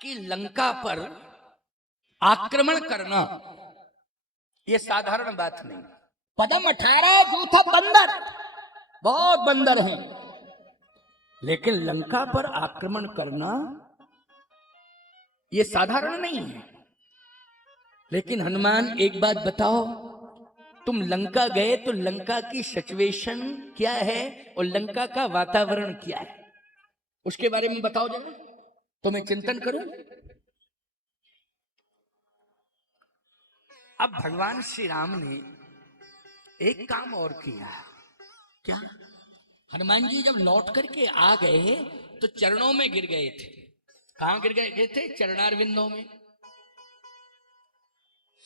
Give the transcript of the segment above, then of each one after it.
कि लंका पर आक्रमण करना यह साधारण बात नहीं। पदम 18 जो था बंदर, बहुत बंदर हैं, लेकिन लंका पर आक्रमण करना यह साधारण नहीं है। लेकिन हनुमान एक बात बताओ, तुम लंका गए तो लंका की सिचुएशन क्या है और लंका का वातावरण क्या है, उसके बारे में बताओ जरा, तो मैं चिंतन करूं। अब भगवान श्री राम ने एक काम और किया। क्या? हनुमान जी जब लौट करके आ गए तो चरणों में गिर गए थे। कहां गिर गए थे? चरणारविंदों में।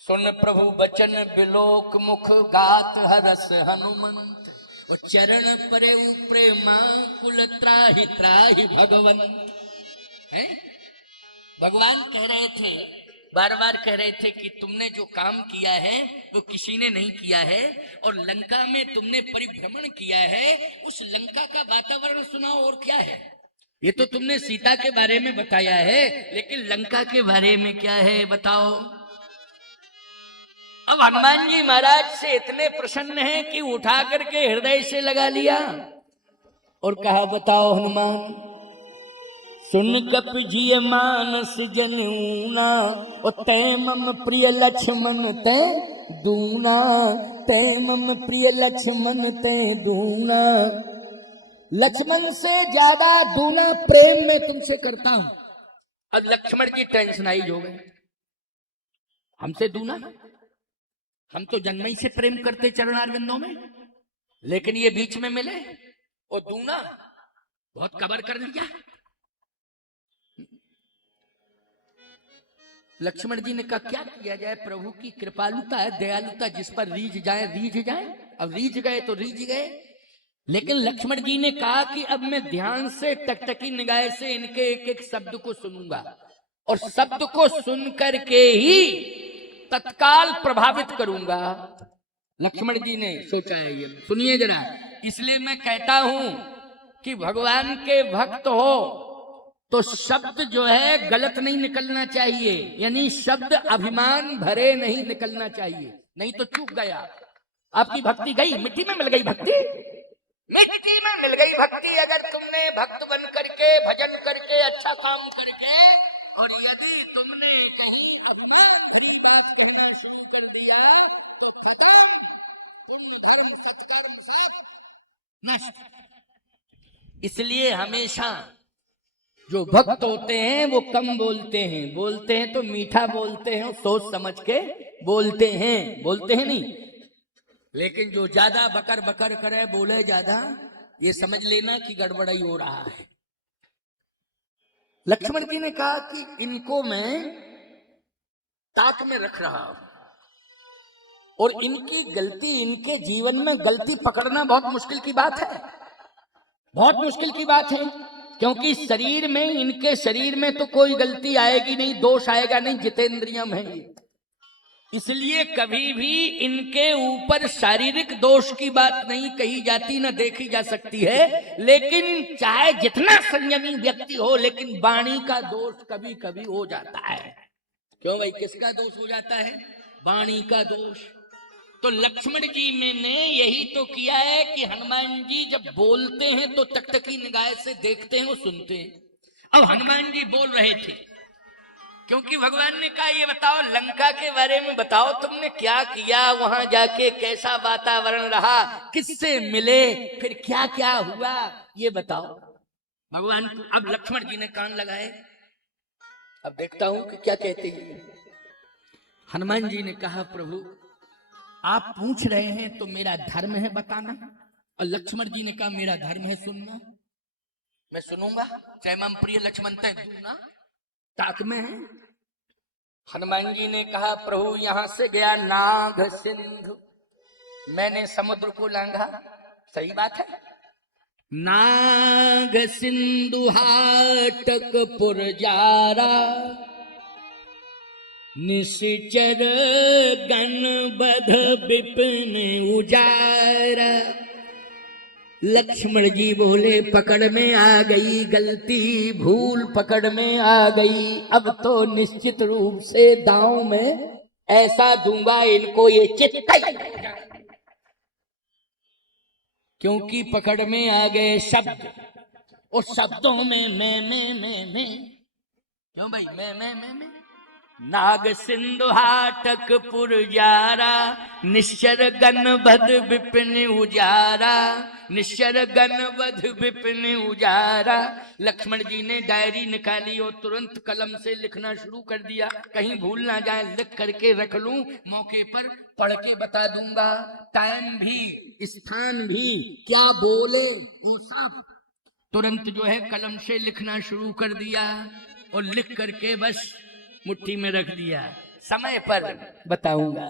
सुन प्रभु बचन बिलोक मुख गात हरस हनुमंत, वो चरण परे प्रेमा कुल त्राहि त्राहि भगवंत। है भगवान कह रहे थे, बार बार कह रहे थे कि तुमने जो काम किया है वो किसी ने नहीं किया है, और लंका में तुमने परिभ्रमण किया है, उस लंका का वातावरण सुनाओ और क्या है। ये तो तुमने सीता के बारे में बताया है, लेकिन लंका के बारे में क्या है बताओ। अब हनुमान जी महाराज से इतने प्रसन्न हैं कि उठा करके हृदय से लगा लिया और कहा, बताओ हनुमान। सुन कप जिय मानस जनूना, तै मम प्रिय लक्ष्मण तै दूना, तै मम प्रिय लक्ष्मण तै दूना। लक्ष्मण से ज्यादा दूना प्रेम मैं तुमसे करता हूं। अब लक्ष्मण की टेंशनाइज हो गए, हमसे दूना, हम तो जन्म ही से प्रेम करते चरणारविंदों में, लेकिन ये बीच में मिले और दूना, बहुत कबर कर दिया। लक्ष्मण जी ने कहा, क्या किया जाए, प्रभु की कृपालुता है, दयालुता, जिस पर रीझ जाए रीझ जाए। अब रीझ गए तो रीझ गए, लेकिन लक्ष्मण जी ने कहा कि अब मैं ध्यान से टकटकी निगाह से इनके एक एक शब्द को सुनूंगा, और शब्द को सुन करके ही तत्काल प्रभावित करूंगा। लक्ष्मण जी ने सोचा है, ये सुनिए जरा। इसलिए मैं कहता हूं कि भगवान के भक्त हो तो शब्द जो है गलत नहीं निकलना चाहिए, यानी शब्द अभिमान भरे नहीं निकलना चाहिए, नहीं तो चूक गया। आपकी भक्ति गई, मिट्टी में मिल गई भक्ति, मिट्टी में मिल गई भक्ति। अगर तुमने भक्त बन करके, भजन करके, अच्छा काम करके, और यदि तुमने कहीं अभिमान भरी बात कहना शुरू कर दिया तो खत्म, तुम धर्म सत्कर्म सब नष्ट। इसलिए हमेशा जो भक्त होते हैं वो कम बोलते हैं, बोलते हैं तो मीठा बोलते हैं और सोच समझ के बोलते हैं, बोलते हैं नहीं। लेकिन जो ज्यादा बकर बकर करे, बोले ज्यादा, ये समझ लेना कि गड़बड़ाई हो रहा है। लक्ष्मण जी ने कहा कि इनको मैं ताक में रख रहा हूं, और इनकी गलती, इनके जीवन में गलती पकड़ना बहुत मुश्किल की बात है, बहुत मुश्किल की बात है। क्योंकि शरीर में, इनके शरीर में तो कोई गलती आएगी नहीं, दोष आएगा नहीं, जितेंद्रियम है ये। इसलिए कभी भी इनके ऊपर शारीरिक दोष की बात नहीं कही जाती, न देखी जा सकती है। लेकिन चाहे जितना संयमी व्यक्ति हो, लेकिन वाणी का दोष कभी कभी हो जाता है। क्यों भाई, किसका दोष हो जाता है? वाणी का दोष। तो लक्ष्मण जी मैंने यही तो किया है कि हनुमान जी जब बोलते हैं तो टकटकी निगाह से देखते हैं और सुनते हैं। अब हनुमान जी बोल रहे थे, क्योंकि भगवान ने कहा, ये बताओ लंका के बारे में बताओ, तुमने क्या किया वहां जाके, कैसा वातावरण रहा, किससे मिले, फिर क्या क्या हुआ, ये बताओ भगवान को। अब लक्ष्मण जी ने कान लगाए, अब देखता हूं कि क्या कहते हैं। हनुमान जी ने कहा, प्रभु आप पूछ रहे हैं तो मेरा धर्म है बताना, और लक्ष्मण जी ने कहा मेरा धर्म है सुनना, मैं सुनूंगा, चाहे मम प्रिय लक्ष्मण तय दूंगा, ताक में है। हनुमान जी ने कहा, प्रभु यहां से गया नाग सिंधु, मैंने समुद्र को लांघा, सही बात है। नाग सिंधु हाटक पुरजारा, निशिचर गण बध विपिन उजारा, लक्ष्मण जी बोले पकड़ में आ गई गलती, भूल पकड़ में आ गई, अब तो निश्चित रूप से दांव में ऐसा दूंगा इनको ये चित्त, क्योंकि पकड़ में आ गए शब्द, उस शब्दों में मैं क्यों भाई मैं नाग सिंधु हाटक पुरजारा, निश्चर गण बध विपिन उजारा, निश्चर गण बध विपिन उजारा। लक्ष्मण जी ने डायरी निकाली और तुरंत कलम से लिखना शुरू कर दिया, कहीं भूल ना जाए, लिख करके रख लूं, मौके पर पढ़ के बता दूंगा, टाइम भी स्थान भी क्या बोले वो सब। तुरंत जो है कलम से लिखना शुरू कर दिया और लिख करके बस मुट्ठी में रख दिया, समय पर बताऊंगा।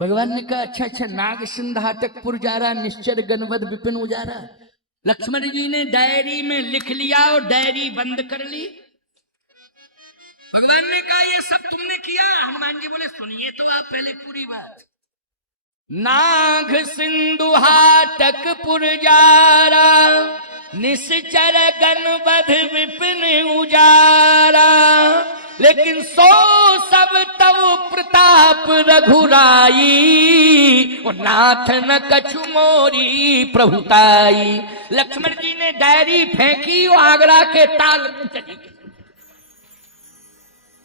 भगवान ने कहा अच्छा नाग सिंध हाटक पुरजारा, निश्चर गणवद विपिन उजारा। लक्ष्मण जी ने डायरी में लिख लिया और डायरी बंद कर ली। भगवान ने कहा ये सब तुमने किया? हनुमान जी बोले सुनिए तो आप पहले पूरी बात। नाग सिंधु हाटक पुरजारा, निश्चर गणवद विपिन उजारा, लेकिन सो सब तव प्रताप रघुराई, और नाथ न कछु मोरी प्रभुताई। लक्ष्मण जी ने डायरी फेंकी और आगरा के ताल में चली गई।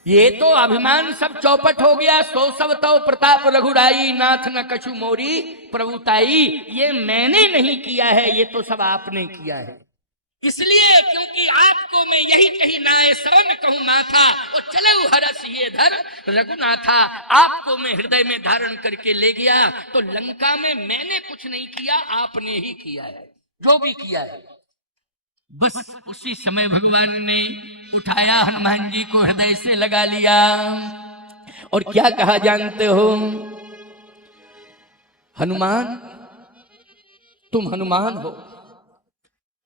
ये तो अभिमान सब चौपट हो गया। सो सब तव प्रताप रघुराई, नाथ न कछु मोरी प्रभुताई। ये मैंने नहीं किया है, ये तो सब आपने किया है। इसलिए क्योंकि आपको मैं यही कही नाए सवन कहूं माथा, और चले हरस ये धर रघुनाथा। आपको मैं हृदय में धारण करके ले गया, तो लंका में मैंने कुछ नहीं किया, आपने ही किया है जो भी किया है। बस उसी समय भगवान ने उठाया, हनुमान जी को हृदय से लगा लिया और क्या कहा जानते हो? हनुमान, तुम हनुमान हो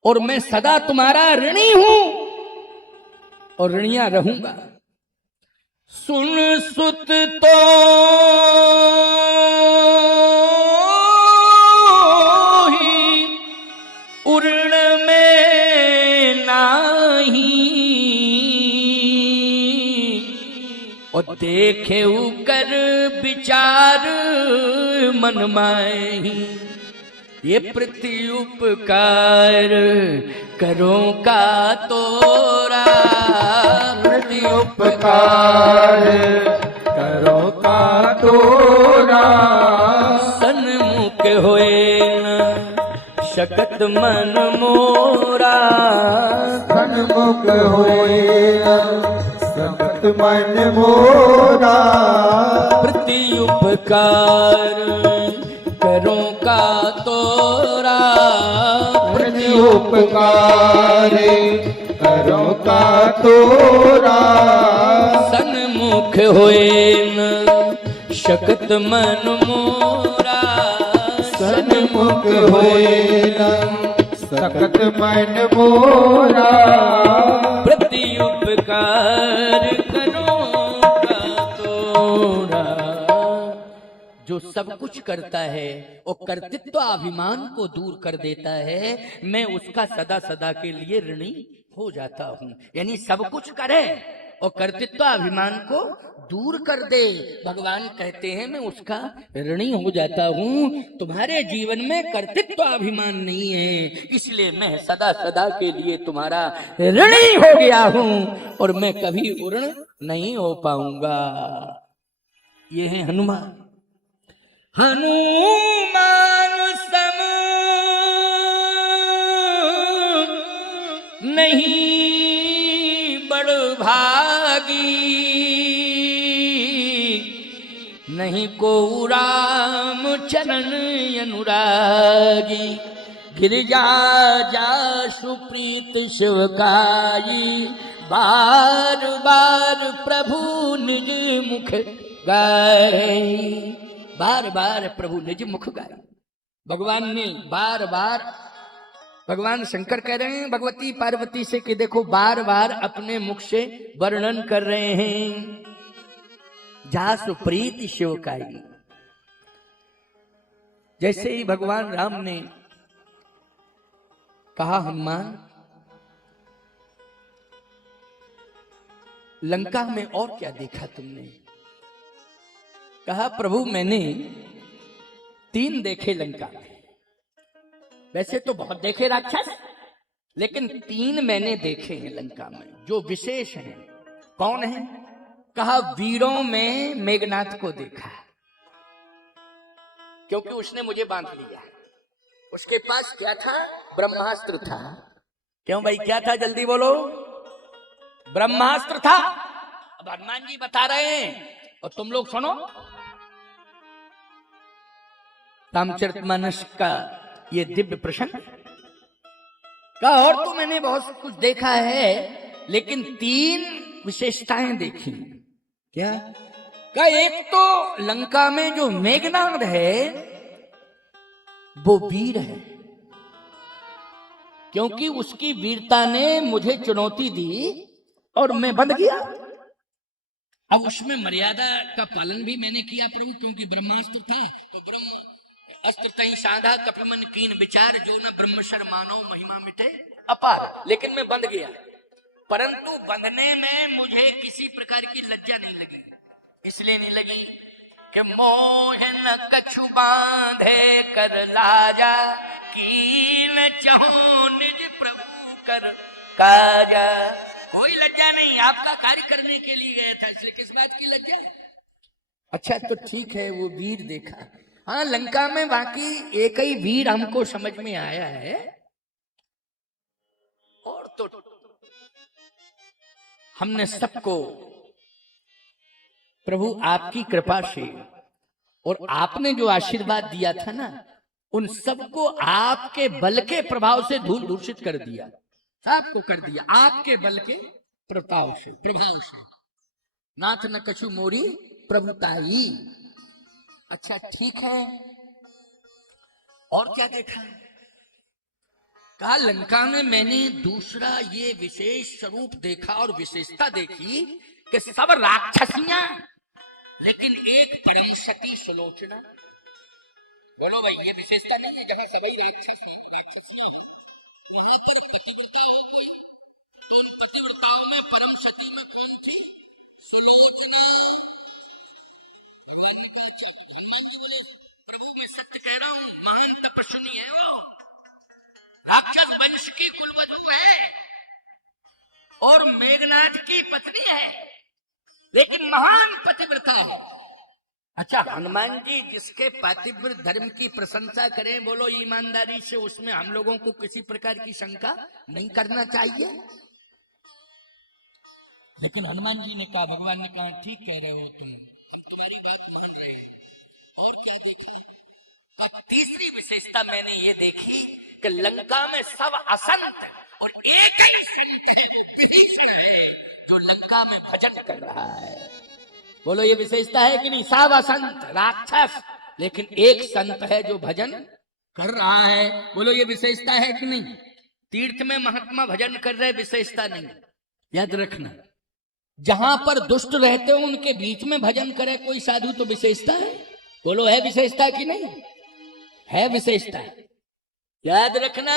और मैं सदा तुम्हारा ऋणी हूं और ऋणिया रहूंगा। सुन सुत तो ही उर्ण में नाही, और देखे कर विचार मन माही। ये प्रति उपकार करो का तोरा, प्रति उपकार करो का तोरा, सन्मुख होए न शकत मन मोरा, सन्मुख होए न शकत मन मोरा, प्रति उपकार करो का तोरा, प्रति उपकार करो का तोरा, सन्मुख होए न शकत मन मोरा, सन्मुख होए न शकत मन मोरा, प्रति उपकार करो का तोरा। जो सब कुछ करता है वो कर्तृत्व अभिमान को दूर कर देता है, मैं उसका सदा सदा के लिए ऋणी हो जाता हूं। यानी सब कुछ करे और कर्तृत्व अभिमान को दूर कर दे, भगवान कहते हैं मैं उसका ऋणी हो जाता हूं। तुम्हारे जीवन में कर्तृत्व अभिमान नहीं है, इसलिए मैं सदा सदा के लिए तुम्हारा ऋणी हो गया हूं और मैं कभी ऋण नहीं हो पाऊंगा। ये है हनुमान। हनुमान सम नहीं बड़ भागी, नहीं को राम चरण अनुरागी, गिरिजा जा सुप्रीत शिवकाई, बार बार प्रभु निज मुख गाए, बार बार प्रभु निज मुख गाए। भगवान ने बार बार, भगवान शंकर कह रहे हैं भगवती पार्वती से कि देखो बार बार अपने मुख से वर्णन कर रहे हैं, जासु प्रीति शिवकाई। जैसे ही भगवान राम ने कहा हनुमान लंका में और क्या देखा तुमने? कहा प्रभु मैंने 3 देखे लंका में। वैसे तो बहुत देखे राक्षस, लेकिन 3 मैंने देखे हैं लंका में जो विशेष हैं। कौन है? कहा वीरों में मेघनाथ को देखा, क्योंकि उसने मुझे बांध लिया। उसके पास क्या था? ब्रह्मास्त्र था। क्यों भाई, क्या था? जल्दी बोलो। ब्रह्मास्त्र था। अब हनुमान जी बता रहे हैं और तुम लोग सुनो। रामचरितमानस का ये दिव्य प्रसंग का। और तो मैंने बहुत कुछ देखा है, लेकिन 3 विशेषताएं देखी। क्या? का एक तो लंका में जो मेघनाद है वो वीर है, क्योंकि उसकी वीरता ने मुझे चुनौती दी और मैं बंध गया। अब उसमें मर्यादा का पालन भी मैंने किया प्रभु, क्योंकि ब्रह्मास्त्र था। तो ब्रह्म अस्त्र तई साधा कपिमन कीन विचार, जो न ब्रह्मशर मानो महिमा मिटे अपार। लेकिन मैं बंध गया, परंतु बंधने में मुझे किसी प्रकार की लज्जा नहीं लगी। इसलिए नहीं लगी कि मोहन कछु बांधे कर लाजा, कीन चहु निज प्रभु कर काजा। कोई लज्जा नहीं, आपका कार्य करने के लिए गया था, इसलिए किस बात की लज्जा? अच्छा तो ठीक है, वो वीर देखा। हाँ, लंका में बाकी एक ही वीर हमको समझ में आया है। और तो हमने सबको प्रभु आपकी कृपा से और आपने जो आशीर्वाद दिया था ना, उन सबको आपके बल के प्रभाव से धूल दूषित कर दिया। सबको कर दिया आपके बल के प्रभाव से। नाथ न कछु मोरी प्रभुताई। अच्छा ठीक है, और क्या देखा? कहा लंका में मैंने दूसरा ये विशेष स्वरूप देखा और विशेषता देखी कि सब राक्षसियां, लेकिन एक परम सती सुलोचना। बोलो भाई, ये विशेषता नहीं है जहां सभी राक्षस पतिव्रताओं में परम सती में कौन थी? सुलोचना। प्रभु मैं सत्य कह रहा हूं, महान तपस्विनी है वो, राक्षस वंश की कुलवधू है और मेघनाथ की पत्नी है, लेकिन महान पतिव्रता है। अच्छा हनुमान जी जिसके पातिव्रत धर्म की प्रशंसा करें, बोलो ईमानदारी से उसमें हम लोगों को किसी प्रकार की शंका नहीं करना चाहिए। लेकिन हनुमान जी ने कहा, भगवान ने कहा ठीक कह रहे हो तुम, हम तुम्हारी बात मान रहे हैं। और क्या देखा? तीसरी विशेषता मैंने ये देखी कि लंका में सब असंत और एक ही संत है, विभीषण है, जो लंका में भजन कर रहा है। बोलो ये विशेषता है कि नहीं? सब असंत राक्षस, लेकिन एक संत है जो भजन कर रहा है। बोलो ये विशेषता है कि नहीं? तीर्थ में महात्मा भजन कर रहे, विशेषता नहीं? याद रखना, जहां पर दुष्ट रहते हो उनके बीच में भजन करे कोई साधु तो विशेषता है। बोलो है विशेषता कि नहीं? है विशेषता। याद रखना,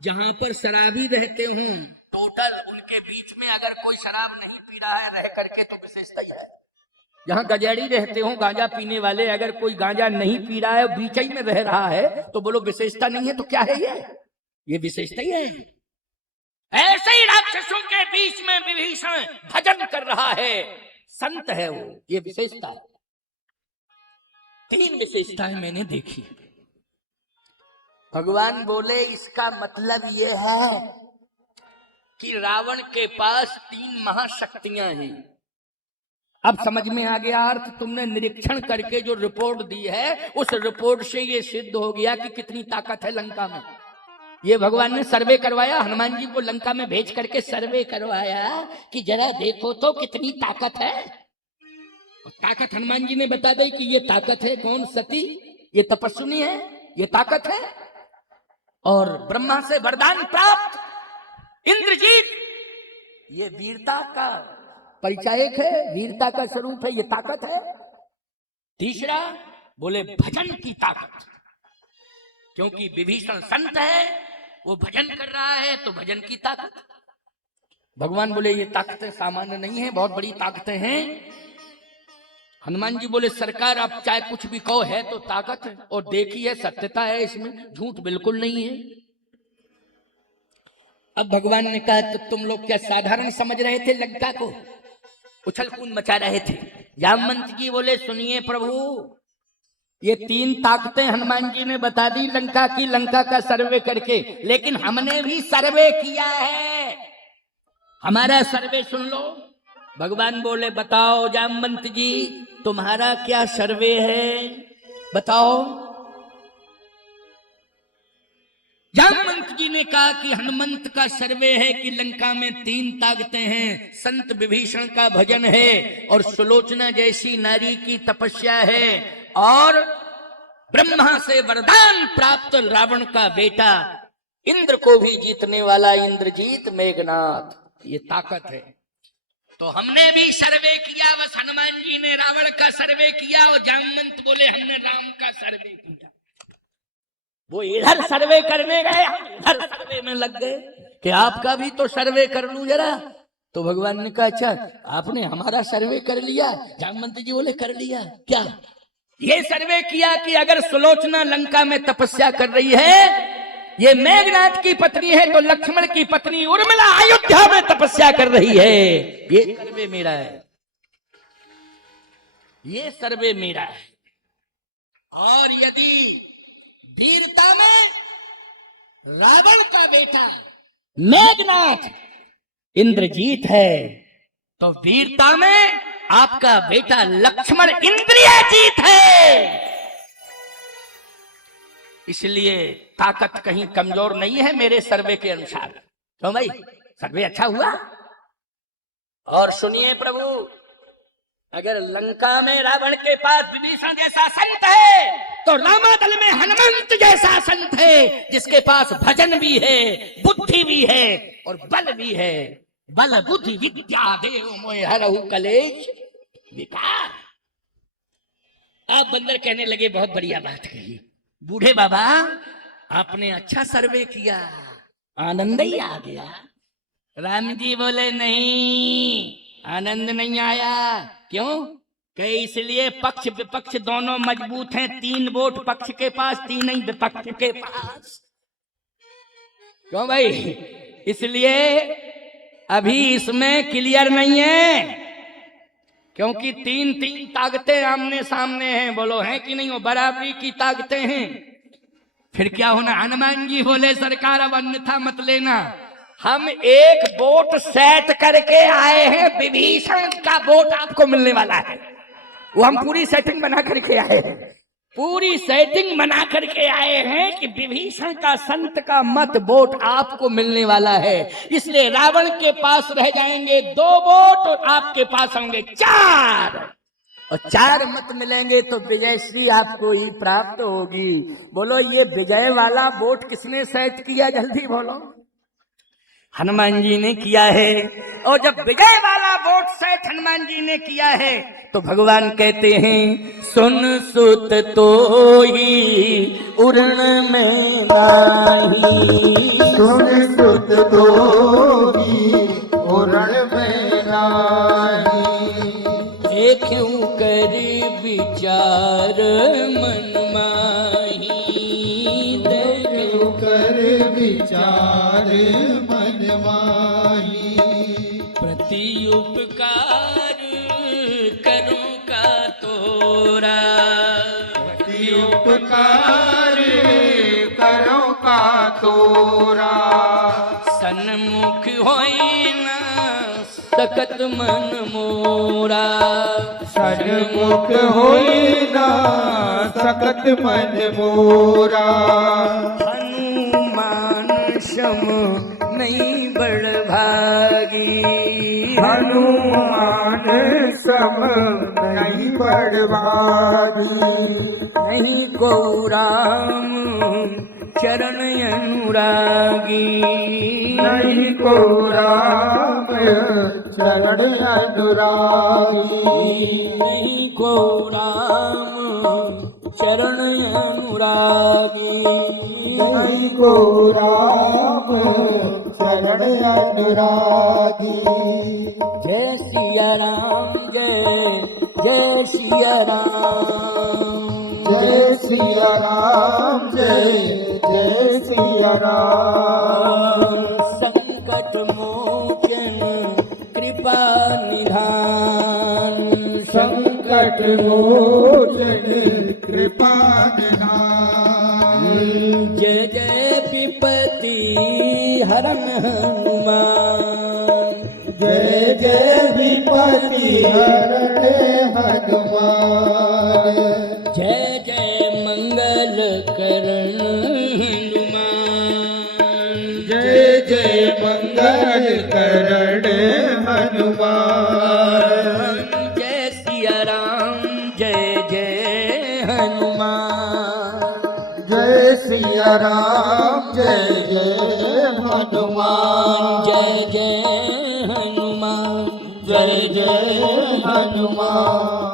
जहां पर शराबी रहते हो टोटल, उनके बीच में अगर कोई शराब नहीं पी रहा है रह करके तो विशेषता ही है। जहां गजेड़ी रहते हो, गांजा पीने वाले, अगर कोई गांजा नहीं पी रहा है बीच ही में रह रहा है तो बोलो विशेषता नहीं है तो क्या है? ये विशेषता ही है। ऐसे ही राक्षसों के बीच में विभीषण भजन कर रहा है, संत है वो, ये विशेषता है। 3 विशेषताएं मैंने देखी। भगवान बोले इसका मतलब ये है कि रावण के पास 3 महाशक्तियां हैं। अब समझ में आ गया अर्थ? तुमने निरीक्षण करके जो रिपोर्ट दी है उस रिपोर्ट से ये सिद्ध हो गया कि कितनी ताकत है लंका में। ये भगवान ने सर्वे करवाया, हनुमान जी को लंका में भेज करके सर्वे करवाया कि जरा देखो तो कितनी ताकत है। ताकत हनुमान जी ने बता दी कि ये ताकत है। कौन? सती, ये तपस्विनी है, ये ताकत है। और ब्रह्मा से वरदान प्राप्त इंद्रजीत, ये वीरता का परिचायक है, वीरता का स्वरूप है, ये ताकत है। तीसरा बोले भजन की ताकत, क्योंकि विभीषण संत है, वो भजन कर रहा है तो भजन की ताकत। भगवान बोले ये ताकतें सामान्य नहीं है, बहुत बड़ी ताकतें हैं। हनुमान जी बोले सरकार आप चाहे कुछ भी कहो, है तो ताकत है, और देखिए सत्यता है इसमें, झूठ बिल्कुल नहीं है। अब भगवान ने कहा तो तुम लोग क्या साधारण समझ रहे थे लंका को, उछल कूद मचा रहे थे। जामवंत जी बोले सुनिए प्रभु, ये 3 ताकतें हनुमान जी ने बता दी लंका की, लंका का सर्वे करके, लेकिन हमने भी सर्वे किया है, हमारा सर्वे सुन लो। भगवान बोले बताओ जामवंत जी तुम्हारा क्या सर्वे है, बताओ। जामवंत जी ने कहा कि हनुमंत का सर्वे है कि लंका में 3 ताकतें हैं, संत विभीषण का भजन है, और सुलोचना जैसी नारी की तपस्या है, और ब्रह्मा से वरदान प्राप्त रावण का बेटा, इंद्र को भी जीतने वाला इंद्रजीत मेघनाथ, ये ताकत है। तो हमने भी सर्वे किया, बस हनुमान जी ने रावण का सर्वे किया, और जामवंत बोले हमने राम का सर्वे किया। वो इधर सर्वे करने गए, हम इधर सर्वे में लग गए कि आपका भी तो सर्वे कर लूं जरा। तो भगवान ने कहा अच्छा आपने हमारा सर्वे कर लिया। जामवंत जी बोले कर लिया क्या? ये सर्वे किया कि अगर सुलोचना लंका में तपस्या कर रही है, ये मेघनाथ की पत्नी है, तो लक्ष्मण की पत्नी उर्मिला अयोध्या में तपस्या कर रही है। ये सर्वे मेरा है, ये सर्वे मेरा है। और यदि वीरता में रावण का बेटा मेघनाथ इंद्रजीत है, तो वीरता में आपका बेटा लक्ष्मण इंद्रियजीत है। इसलिए ताकत कहीं कमजोर नहीं है मेरे सर्वे के अनुसार। तो भाई सर्वे अच्छा हुआ। और सुनिए प्रभु, अगर लंका में रावण के पास विभीषण जैसा संत है, तो रामादल में हनुमंत जैसा संत है, जिसके पास भजन भी है, बुद्धि भी है, और बल भी है। बल बुद्धि विद्या देव मोहि हरहु कलेश विकार। अब बंदर कहने लगे बहुत बढ़िया बात कही बूढ़े बाबा, आपने अच्छा सर्वे किया, आनंद ही आ गया। राम जी बोले नहीं, आनंद नहीं आया। क्यों? कि इसलिए पक्ष विपक्ष दोनों मजबूत हैं, 3 वोट पक्ष के पास, 3 ही विपक्ष के पास। क्यों भाई? इसलिए अभी इसमें क्लियर नहीं है, क्योंकि 3 ताकतें आमने सामने हैं। बोलो है कि नहीं? वो बराबरी की ताकतें हैं। फिर क्या होना? हनुमान जी बोले सरकार अब अन्यथा मत लेना, हम एक वोट सेट करके आए हैं, विभीषण का वोट आपको मिलने वाला है। वो हम पूरी सेटिंग बना करके आए हैं, पूरी सेटिंग बना करके आए हैं कि विभीषण का संत का मत वोट आपको मिलने वाला है। इसलिए रावण के पास रह जाएंगे 2 वोट और आपके पास होंगे 4, और 4 मत मिलेंगे तो विजयश्री आपको ही प्राप्त होगी। बोलो ये विजय वाला वोट किसने सेट किया? जल्दी बोलो। हनुमान जी ने किया है। और जब विजय वाला वोट सेट हनुमान जी ने किया है, तो भगवान कहते हैं सुन सुत तो ही उड़न में नाही, सुन सुत तो ही उड़न में नाही। देखूं कर विचार मन माही, देखूं कर विचार मन माही। प्रति उपकार करूं का तोरा, प्रति उपकार करो का तोरा। सन्मुख होई न सकत मन मोरा, सन्मुख होई ना सकत मन मोरा। हनुमान सम नहीं बड़ भागी, हनुमान सम नहीं बड़ भागी। नहीं को राम चरण अनुरागी, नहीं को राम चरण अनुरागी। नहीं को राम चरण अनुरागी। नहीं को राम शरण अनुरागी। जय सिया राम जय सिया राम। जय सिया राम जय सिया राम। संकट मोचन कृपा निधान। संकट मोचन कृपा निधान। जय जय विपत्ति हरन हनुमान। जय जय विपत्ति हरण हनुमान। जय जय मंगल करण हनुमान। जय जय मंगल करण हनुमान। जय सिया राम जय हनुमान। जय सिया राम जय हनुमान। जय हनुमान जय हनुमान।